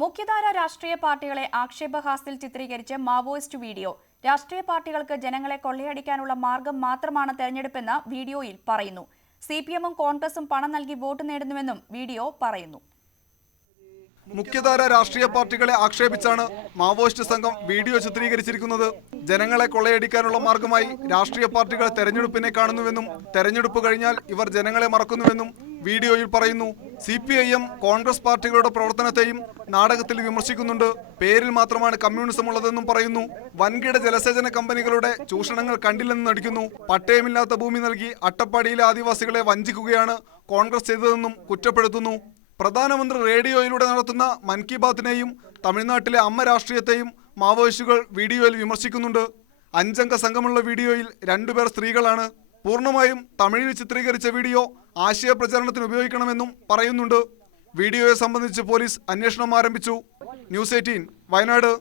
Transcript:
മുഖ്യധാര രാഷ്ട്രീയ പാർട്ടികളെ ആക്ഷേപഹാസ്യത്തിൽ ചിത്രീകരിച്ച് മാവോയിസ്റ്റ് വീഡിയോ. രാഷ്ട്രീയ പാർട്ടികൾക്ക് ജനങ്ങളെ കൊള്ളയടിക്കാനുള്ള മാർഗം മാത്രമാണ് തെരഞ്ഞെടുപ്പെന്ന് വീഡിയോയിൽ പറയുന്നു. സിപിഎമ്മും കോൺഗ്രസും പണം നൽകി വോട്ട് നേടുന്നുവെന്നും വീഡിയോ പറയുന്നു. മുഖ്യധാര രാഷ്ട്രീയ പാർട്ടികളെ ആക്ഷേപിച്ചാണ് മാവോയിസ്റ്റ് സംഘം വീഡിയോ ചിത്രീകരിച്ചിരിക്കുന്നത്. ജനങ്ങളെ കൊള്ളയടിക്കാനുള്ള മാർഗമായി രാഷ്ട്രീയ പാർട്ടികൾ തെരഞ്ഞെടുപ്പിനെ കാണുന്നുവെന്നും തെരഞ്ഞെടുപ്പ് കഴിഞ്ഞാൽ ഇവർ ജനങ്ങളെ മറക്കുന്നുവെന്നും വീഡിയോയിൽ പറയുന്നു. CPIM കോൺഗ്രസ് പാർട്ടികളുടെ പ്രവർത്തനത്തെയും നാടകത്തിൽ വിമർശിക്കുന്നുണ്ട്. പേരിൽ മാത്രമാണ് കമ്മ്യൂണിസം ഉള്ളതെന്നും പറയുന്നു. വൻകിട ജലസേചന കമ്പനികളുടെ ചൂഷണങ്ങൾ കണ്ടില്ലെന്ന് നടിക്കുന്നു. പട്ടയമില്ലാത്ത ഭൂമി നൽകി അട്ടപ്പാടിയിലെ ആദിവാസികളെ വഞ്ചിക്കുകയാണ് കോൺഗ്രസ് ചെയ്തതെന്നും കുറ്റപ്പെടുത്തുന്നു. പ്രധാനമന്ത്രി റേഡിയോയിലൂടെ നടത്തുന്ന മൻ കി ബാത്തിനെയും തമിഴ്നാട്ടിലെ അമ്മ രാഷ്ട്രീയത്തെയും മാവോയിസ്റ്റുകൾ വീഡിയോയിൽ വിമർശിക്കുന്നുണ്ട്. 5 അംഗ സംഘമുള്ള വീഡിയോയിൽ 2 പേർ സ്ത്രീകളാണ്. പൂർണ്ണമായും തമിഴിൽ ചിത്രീകരിച്ച വീഡിയോ ആശയ പ്രചാരണത്തിന് ഉപയോഗിക്കണമെന്നും പറയുന്നുണ്ട്. വീഡിയോയെ സംബന്ധിച്ച് പോലീസ് അന്വേഷണം ആരംഭിച്ചു. ന്യൂസ് 18 വയനാട്.